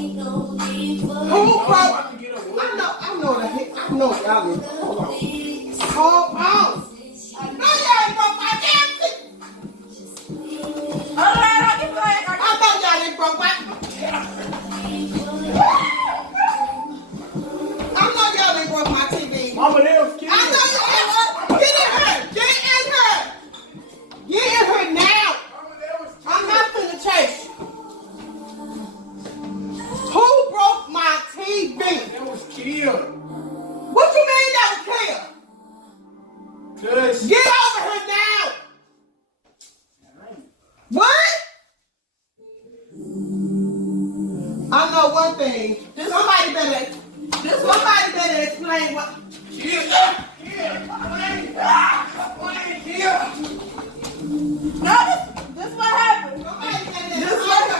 Who broke? I know y'all need. Hold on. I know y'all ain't broke my damn thing. I know y'all ain't broke my. I know y'all ain't broke my TV. Mama, they was I know y'all. Get in her. Get in her. Get in her now. I'm not finna chase you. Who broke my TV? That was killed. What you mean that was killed? Cause Get over here now. What? I know one thing. Somebody better explain what. No, this